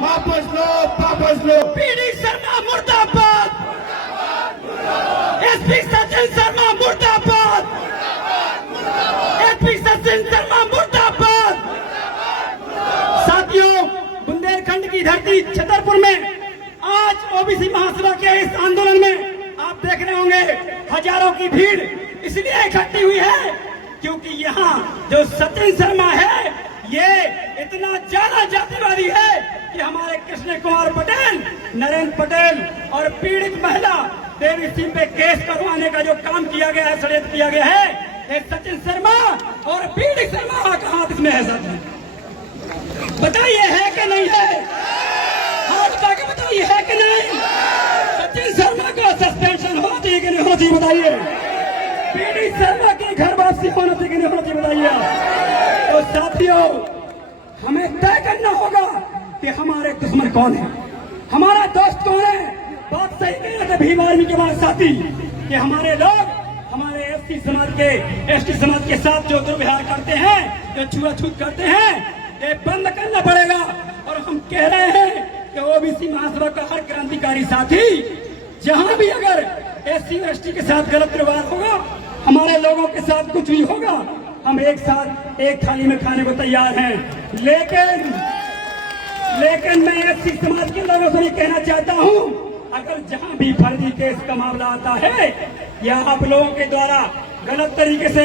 वापस लो। पीडी शर्मा मुर्दाबाद, एसपी सचिन शर्मा मुर्दाबाद, एसपी सचिन शर्मा मुर्दाबाद। साथियों, बुंदेलखंड की धरती छतरपुर में आज ओबीसी महासभा के इस आंदोलन में आप देख रहे होंगे हजारों की भीड़ इसलिए इकट्ठी हुई है क्योंकि यहाँ जो सचिन शर्मा है ये इतना ज्यादा जातिवादी है कि हमारे कृष्ण कुमार पटेल, नरेंद्र पटेल और पीड़ित महिला देवी सिंह पे केस करवाने का जो काम किया गया है, षड्यंत्र किया गया है, ये सचिन शर्मा और पीड़ित शर्मा का हाथ इसमें है। साथी बताइए है कि नहीं है? हाथ उठा के बताइए है कि नहीं? सचिन शर्मा का सस्पेंशन होना चाहिए कि नहीं होना चाहिए बताइए? पीड़ित शर्मा की घर वापसी होना चाहिए कि नहीं होना चाहिए बताइए? तो साथियों, हमें तय करना होगा कि हमारे दुश्मन कौन है, हमारा दोस्त कौन है। बात सही कह रहे थे भीम आर्मी के बाद साथी कि हमारे लोग हमारे एसटी समाज के, एसटी समाज के साथ जो दुर्व्यवहार करते हैं, जो छुआछूत करते हैं, ये बंद करना पड़ेगा। और हम कह रहे हैं कि ओबीसी महासभा का हर क्रांतिकारी साथी जहां भी अगर एससी एसटी के साथ गलत व्यवहार होगा, हमारे लोगों के साथ कुछ भी होगा, हम एक साथ एक थाली में खाने को तैयार हैं। लेकिन मैं एससी समाज के लोगों से भी कहना चाहता हूं, अगर जहां भी फर्जी केस का मामला आता है या आप लोगों के द्वारा गलत तरीके से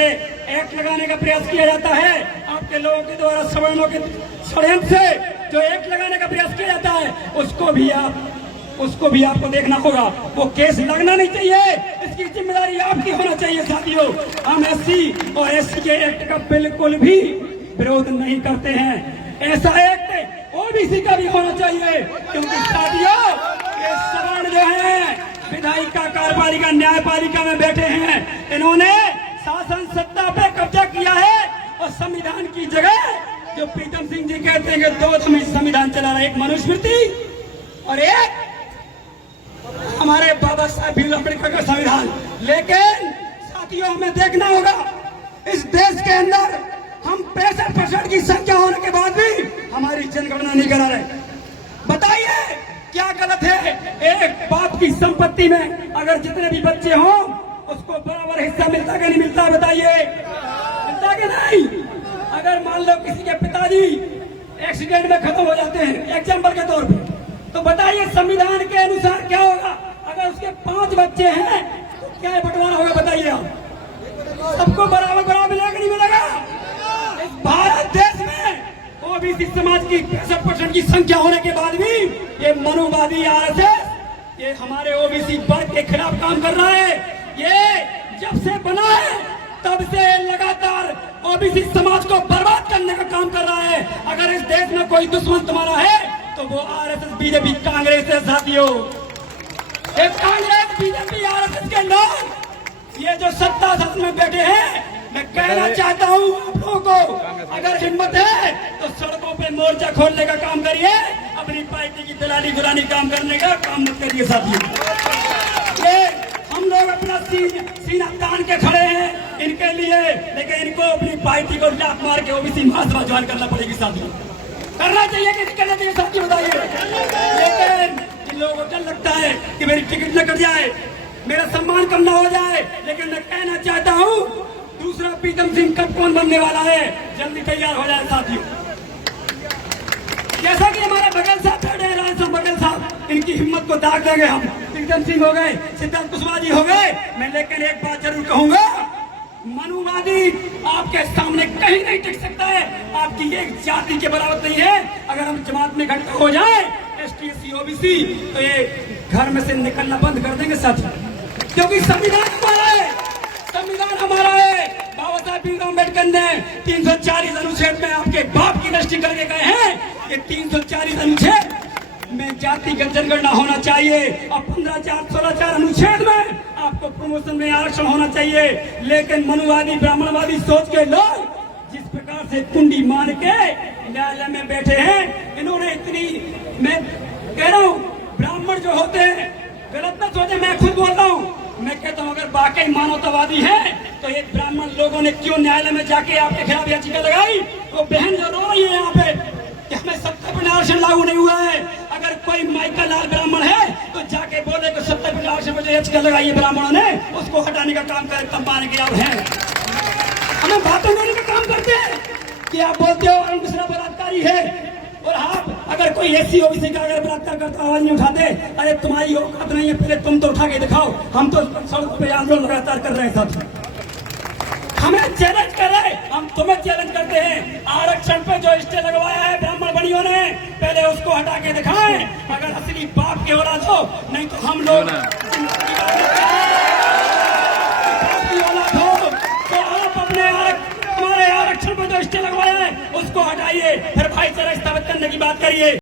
एक्ट लगाने का प्रयास किया जाता है, आपके लोगों के द्वारा सवर्णों के षड्यंत्र से जो एक्ट लगाने का प्रयास किया जाता है, उसको भी आपको देखना होगा। वो केस लगना नहीं चाहिए, इसकी जिम्मेदारी आपकी होना चाहिए। साथियों, हम एससी और एसटी के एक्ट का बिल्कुल भी विरोध नहीं करते हैं। ऐसा एक्ट ओबीसी का भी होना चाहिए क्योंकि साथियों, ये सवर्ण जो है विधायिका, कार्यपालिका, न्यायपालिका में बैठे हैं, इन्होंने शासन सत्ता पे कब्जा किया है और संविधान की जगह जो प्रीतम सिंह जी कहते हैं कि दो संविधान चला रहे, एक मनुस्मृति और एक हमारे बाबा साहब भीमराव अम्बेडकर का संविधान। लेकिन साथियों, हमें देखना होगा इस देश के अंदर हम 65% की संख्या होने के बाद भी हमारी जनगणना नहीं करा रहे। बताइए क्या गलत है? एक बाप की संपत्ति में अगर जितने भी बच्चे हों उसको बराबर हिस्सा मिलता कि नहीं मिलता? बताइए, मिलता कि नहीं? अगर मान लो किसी के पिताजी एक्सीडेंट में खत्म हो जाते हैं एग्जाम्पल के तौर पे, तो बताइए संविधान के अनुसार क्या होगा? अगर उसके 5 बच्चे हैं तो क्या बंटवारा होगा? बताइए आप। सबको बराबर मिलेगा कि नहीं मिलेगा? इस भारत देश में ओबीसी समाज की 65% की संख्या होने के बाद भी ये मनुवादी आरएसएस ये हमारे ओबीसी वर्ग के खिलाफ काम कर रहा है। ये जब से बना है तब से लगातार ओबीसी समाज को बर्बाद करने का काम कर रहा है। अगर इस देश में कोई दुश्मन तुम्हारा है तो वो आरएसएस, बीजेपी, कांग्रेस है। साथियों, ये कांग्रेस, बीजेपी, आरएसएस के लोग ये जो सत्ता सत्ता में बैठे हैं, मैं कहना चाहता हूँ आप लोगों को, अगर हिम्मत है तो सड़कों पे मोर्चा खोलने का काम करिए, अपनी पार्टी की दलाली गुलानी काम करने का काम मत करिए। साथियों, ये हम लोग अपना सीना तान के खड़े हैं इनके लिए, लेकिन इनको अपनी पार्टी को लात मार के ओबीसी महासभा ज्वाइन करना पड़ेगी। साथियों, करना चाहिए कि नहीं करना चाहिए? साथियों बताइए। लेकिन इन लोगों को डर लगता है कि मेरी टिकट न कट जाए, मेरा सम्मान कम न हो जाए। लेकिन मैं कहना चाहता हूँ, दूसरा प्रीतम सिंह कब कौन बनने वाला है, जल्दी तैयार हो जाए। साथियों, जैसा कि हमारे बगल साहब बैठे हैं, राज साहब बगल साहब, इनकी हिम्मत को दाग देंगे हम। प्रीतम सिंह हो गए, सिद्धार्थ कुशवाहा जी हो गए। मैं लेकिन एक बात जरूर कहूंगा, मनुवादी आपके सामने कहीं नहीं टिक सकता है। आपकी एक जाति के बराबर नहीं है। अगर हम जमात में इकट्ठा हो जाए एसटी, एससी, ओबीसी, तो ये घर में से निकलना बंद कर देंगे साथियों, क्योंकि संविधान हमारा है, संविधान हमारा है। बाबा साहब भीमराव अम्बेडकर ने 340 अनुच्छेद में आपके बाप की दृष्टि करके गए हैं। ये 340 अनुच्छेद में जातिगत जनगणना होना चाहिए और 15(4), 16(4) अनुच्छेद में आपको प्रमोशन में आरक्षण होना चाहिए। लेकिन मनुवादी, ब्राह्मणवादी सोच के लोग जिस प्रकार से कुंडी मान के न्यायालय में बैठे हैं, इन्होंने इतनी, मैं कह रहा हूँ, ब्राह्मण जो होते हैं गलत न सोचे, मैं खुद बोलता हूँ, मैं कहता हूँ अगर वाकई मानवतावादी है तो ये ब्राह्मण लोगों ने क्यों न्यायालय में जाके आपके खिलाफ याचिका लगाई? वो बहन जो रो रही है यहाँ पे कि इसमें 70% आरक्षण लागू नहीं हुआ है। अगर कोई माइकल लाल ब्राह्मण है तो जाके बोले कि 70% आरक्षण जो एच लगाई है ब्राह्मणों ने, उसको हटाने का काम करे, तब मान के आप हैं। हमें बातों में का काम करते हैं कि आप बोलते हो अरुण मिश्रा बलात्कारी है, और आप अगर कोई एससी ओबीसी का अगर बलात्कार करता आवाज नहीं उठाते, अरे तुम्हारी औकात नहीं है, पहले तुम तो उठा के दिखाओ। हम तो सड़क पे आंदोलन लगातार कर रहे हैं साथ, हमें चैलेंज कर रहे हैं, हम तुम्हें चैलेंज करते हैं। आरक्षण पे जो स्टे लगवाया है ब्राह्मण बनियों ने, पहले उसको हटा के दिखाएं। अगर असली बाप के औलाद हो, नहीं तो हम लोग हमारे आरक्षण पर जो स्टे लगवाया है उसको हटाइए, फिर भाईचारा स्थापित करने की बात करिए।